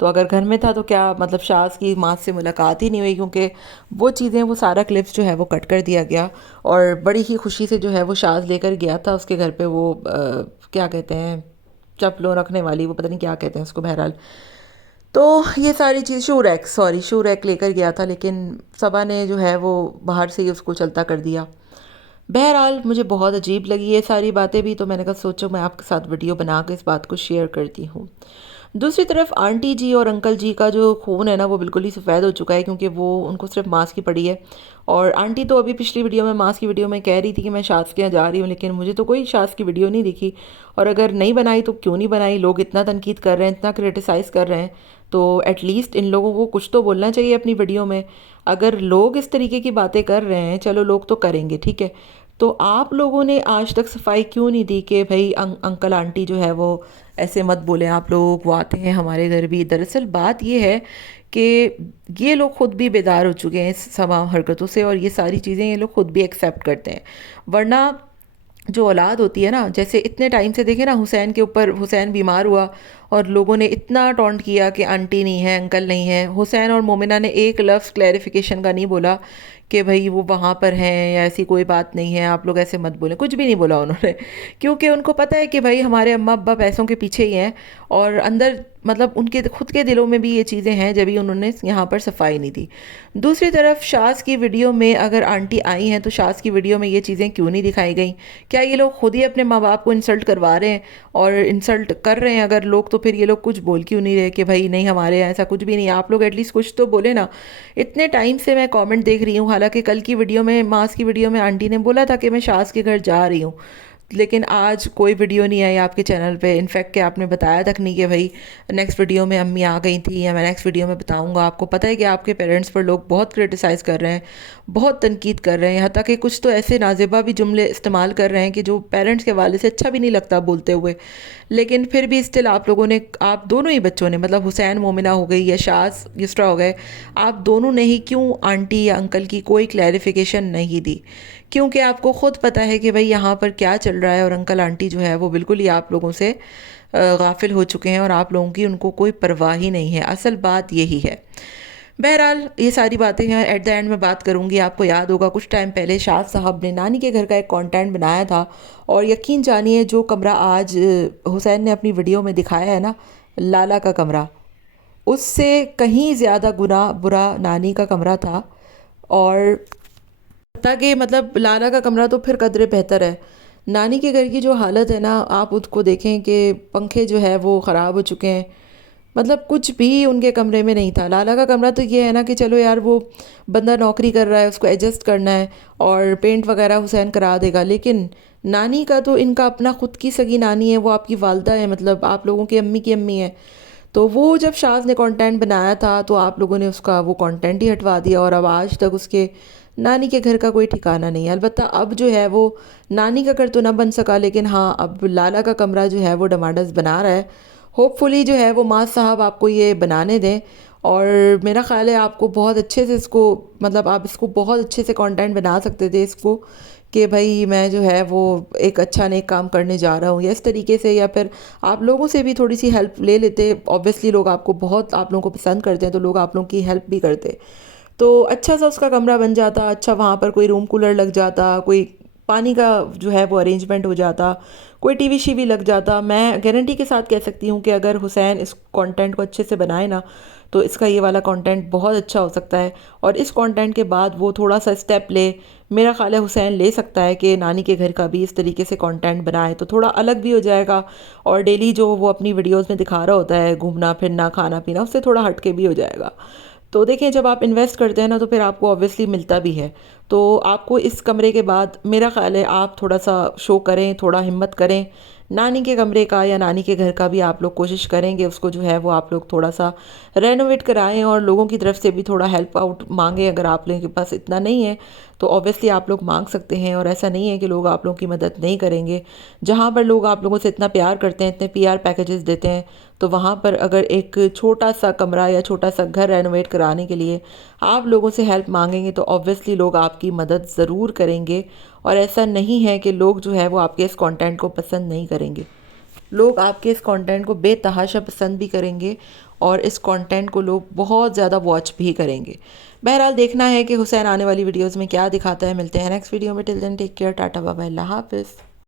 تو اگر گھر میں تھا تو کیا مطلب شاذ کی ماں سے ملاقات ہی نہیں ہوئی، کیونکہ وہ چیزیں وہ سارا کلپس جو ہے وہ کٹ کر دیا گیا، اور بڑی ہی خوشی سے جو ہے وہ شاذ لے کر گیا تھا اس کے گھر پہ، وہ کیا کہتے ہیں چپلوں رکھنے والی، وہ پتہ نہیں کیا کہتے ہیں اس کو، بہرحال تو یہ ساری چیز شو ریک لے کر گیا تھا، لیکن صبا نے جو ہے وہ باہر سے ہی اس کو چلتا کر دیا۔ بہرحال مجھے بہت عجیب لگی یہ ساری باتیں بھی، تو میں نے کہا سوچو میں آپ کے ساتھ ویڈیو بنا کے اس بات کو شیئر کرتی ہوں۔ دوسری طرف آنٹی جی اور انکل جی کا جو خون ہے نا وہ بالکل ہی سفید ہو چکا ہے، کیونکہ وہ ان کو صرف ماس کی پڑی ہے، اور آنٹی تو ابھی پچھلی ویڈیو میں ماس کی ویڈیو میں کہہ رہی تھی کہ میں شاذ کے یہاں جا رہی ہوں، لیکن مجھے تو کوئی شاذ کی ویڈیو نہیں دکھی، اور اگر نہیں بنائی تو کیوں نہیں بنائی؟ لوگ اتنا تنقید کر رہے ہیں، اتنا کرٹیسائز کر رہے ہیں، تو ایٹ لیسٹ ان لوگوں کو کچھ تو بولنا چاہیے اپنی ویڈیو میں۔ اگر لوگ اس طریقے کی باتیں کر رہے ہیں، چلو لوگ تو کریں گے ٹھیک ہے، تو آپ لوگوں نے آج تک صفائی کیوں نہیں دی کہ بھائی انکل آنٹی جو ہے وہ ایسے مت بولیں، آپ لوگ وہ آتے ہیں ہمارے گھر بھی۔ دراصل بات یہ ہے کہ یہ لوگ خود بھی بیدار ہو چکے ہیں اس تمام حرکتوں سے، اور یہ ساری چیزیں یہ لوگ خود بھی ایکسیپٹ کرتے ہیں، ورنہ جو اولاد ہوتی ہے نا، جیسے اتنے ٹائم سے دیکھیں نا حسین کے اوپر، حسین بیمار ہوا اور لوگوں نے اتنا ٹونٹ کیا کہ آنٹی نہیں ہے، انکل نہیں ہے، حسین اور مومنہ نے ایک لفظ کلیریفیکیشن کا نہیں بولا کہ بھائی وہ وہاں پر ہیں یا ایسی کوئی بات نہیں ہے، آپ لوگ ایسے مت بولیں، کچھ بھی نہیں بولا انہوں نے، کیونکہ ان کو پتہ ہے کہ بھائی ہمارے اماں ابا پیسوں کے پیچھے ہی ہیں، اور اندر مطلب ان کے خود کے دلوں میں بھی یہ چیزیں ہیں، جبھی انہوں نے یہاں پر صفائی نہیں دی۔ دوسری طرف شاذ کی ویڈیو میں اگر آنٹی آئی ہیں تو شاذ کی ویڈیو میں یہ چیزیں کیوں نہیں دکھائی گئیں؟ کیا یہ لوگ خود ہی اپنے ماں باپ کو انسلٹ کروا رہے ہیں اور انسلٹ کر رہے ہیں اگر لوگ، تو پھر یہ لوگ کچھ بول کیوں نہیں رہے کہ بھائی نہیں ہمارے یہاں ایسا کچھ بھی نہیں؟ آپ لوگ ایٹ لیسٹ کچھ تو بولے نا۔ اتنے ٹائم سے میں کامنٹ دیکھ رہی ہوں، حالانکہ کل کی ویڈیو میں، ماس کی ویڈیو میں آنٹی نے بولا تھا کہ میں شاذ کے گھر جا رہی ہوں، لیکن آج کوئی ویڈیو نہیں آئی آپ کے چینل پہ، انفیکٹ کہ آپ نے بتایا تک نہیں کہ بھائی نیکسٹ ویڈیو میں امی آ گئی تھی یا میں نیکسٹ ویڈیو میں بتاؤں گا۔ آپ کو پتہ ہے کہ آپ کے پیرنٹس پر لوگ بہت کرٹیسائز کر رہے ہیں، بہت تنقید کر رہے ہیں، یہاں تک کہ کچھ تو ایسے نازیبا بھی جملے استعمال کر رہے ہیں کہ جو پیرنٹس کے والے سے اچھا بھی نہیں لگتا بولتے ہوئے، لیکن پھر بھی اسٹل آپ لوگوں نے، آپ دونوں ہی بچوں نے، مطلب حسین مومنہ ہو گئی یا شاذ یسرا ہو گئے، آپ دونوں نے ہی کیوں آنٹی یا انکل کی کوئی کلیریفیکیشن نہیں دی؟ کیونکہ آپ کو خود پتہ ہے کہ بھئی یہاں پر کیا چل رہا ہے، اور انکل آنٹی جو ہے وہ بالکل ہی آپ لوگوں سے غافل ہو چکے ہیں، اور آپ لوگوں کی ان کو کوئی پرواہ ہی نہیں ہے، اصل بات یہی ہے۔ بہرحال یہ ساری باتیں ہیں، ایٹ دا اینڈ میں بات کروں گی۔ آپ کو یاد ہوگا کچھ ٹائم پہلے شاذ صاحب نے نانی کے گھر کا ایک کانٹینٹ بنایا تھا، اور یقین جانیے جو کمرہ آج حسین نے اپنی ویڈیو میں دکھایا ہے نا، لالا کا کمرہ، اس سے کہیں زیادہ گنا برا نانی کا کمرہ تھا، اور تاکہ مطلب لالا کا کمرہ تو پھر قدرے بہتر ہے۔ نانی کے گھر کی جو حالت ہے نا، آپ اس کو دیکھیں کہ پنکھے جو ہے وہ خراب ہو چکے ہیں، مطلب کچھ بھی ان کے کمرے میں نہیں تھا۔ لالا کا کمرہ تو یہ ہے نا کہ چلو یار وہ بندہ نوکری کر رہا ہے، اس کو ایڈجسٹ کرنا ہے، اور پینٹ وغیرہ حسین کرا دے گا، لیکن نانی کا تو ان کا اپنا خود کی سگی نانی ہے، وہ آپ کی والدہ ہے، مطلب آپ لوگوں کی امی ہے۔ تو وہ جب شاذ نے کانٹینٹ بنایا تھا تو آپ لوگوں نے اس کا وہ کانٹینٹ ہی ہٹوا دیا، اور اب آج تک اس کے نانی کے گھر کا کوئی ٹھکانہ نہیں ہے۔ البتہ اب جو ہے وہ نانی کا گھر تو نہ بن سکا، لیکن ہاں اب لالا کا کمرہ جو ہے وہ ڈماڈس بنا رہا ہے۔ ہوپ فلی جو ہے وہ ماس صاحب آپ کو یہ بنانے دیں، اور میرا خیال ہے آپ کو بہت اچھے سے اس کو، مطلب آپ اس کو بہت اچھے سے کانٹینٹ بنا سکتے تھے اس کو، کہ بھائی میں جو ہے وہ ایک اچھا نیک کام کرنے جا رہا ہوں، یا اس طریقے سے، یا پھر آپ لوگوں سے بھی تھوڑی سی ہیلپ لے لیتے۔ اوبویسلی لوگ آپ کو بہت، آپ لوگوں کو پسند کرتے ہیں تو لوگ آپ لوگوں کی ہیلپ بھی کرتے، تو اچھا سا اس کا کمرہ بن جاتا، اچھا وہاں پر کوئی روم کولر لگ جاتا، کوئی پانی کا جو ہے وہ ارینجمنٹ ہو جاتا، کوئی ٹی وی شی وی لگ جاتا۔ میں گارنٹی کے ساتھ کہہ سکتی ہوں کہ اگر حسین اس کانٹینٹ کو اچھے سے بنائے نا تو اس کا یہ والا کانٹینٹ بہت اچھا ہو سکتا ہے، اور اس کانٹینٹ کے بعد وہ تھوڑا سا اسٹیپ لے، میرا خیال ہے حسین لے سکتا ہے کہ نانی کے گھر کا بھی اس طریقے سے کانٹینٹ بنائے، تو تھوڑا الگ بھی ہو جائے گا، اور ڈیلی جو وہ اپنی ویڈیوز میں دکھا رہا ہوتا ہے گھومنا پھرنا کھانا پینا، اس سے تھوڑا ہٹ کے بھی ہو جائے گا۔ تو دیکھیں جب آپ انویسٹ کرتے ہیں نا تو پھر آپ کو اوبویسلی ملتا بھی ہے، تو آپ کو اس کمرے کے بعد میرا خیال ہے آپ تھوڑا سا شو کریں، تھوڑا ہمت کریں، نانی کے کمرے کا یا نانی کے گھر کا بھی آپ لوگ کوشش کریں گے اس کو جو ہے وہ آپ لوگ تھوڑا سا رینوویٹ کرائیں، اور لوگوں کی طرف سے بھی تھوڑا ہیلپ آؤٹ مانگیں۔ اگر آپ لوگوں کے پاس اتنا نہیں ہے تو اوبویسلی آپ لوگ مانگ سکتے ہیں، اور ایسا نہیں ہے کہ لوگ آپ لوگوں کی مدد نہیں کریں گے۔ جہاں پر لوگ آپ لوگوں سے اتنا پیار کرتے ہیں، اتنے PR پیکیجز دیتے ہیں، تو وہاں پر اگر ایک چھوٹا سا کمرہ یا چھوٹا سا گھر رینوویٹ کرانے کے لیے آپ لوگوں سے ہیلپ مانگیں گے تو اوبویسلی لوگ آپ کی مدد ضرور کریں گے، اور ایسا نہیں ہے کہ لوگ جو ہے وہ آپ کے اس کانٹینٹ کو پسند نہیں کریں گے۔ لوگ آپ کے اس کانٹینٹ کو بے تحاشا پسند بھی کریں گے اور اس کانٹینٹ کو لوگ بہت زیادہ واچ بھی کریں گے. بہرحال دیکھنا ہے کہ حسین آنے والی ویڈیوز میں کیا دکھاتا ہے. ملتے ہیں نیکسٹ ویڈیو میں. Till then take care. Tata bye bye. اللہ حافظ.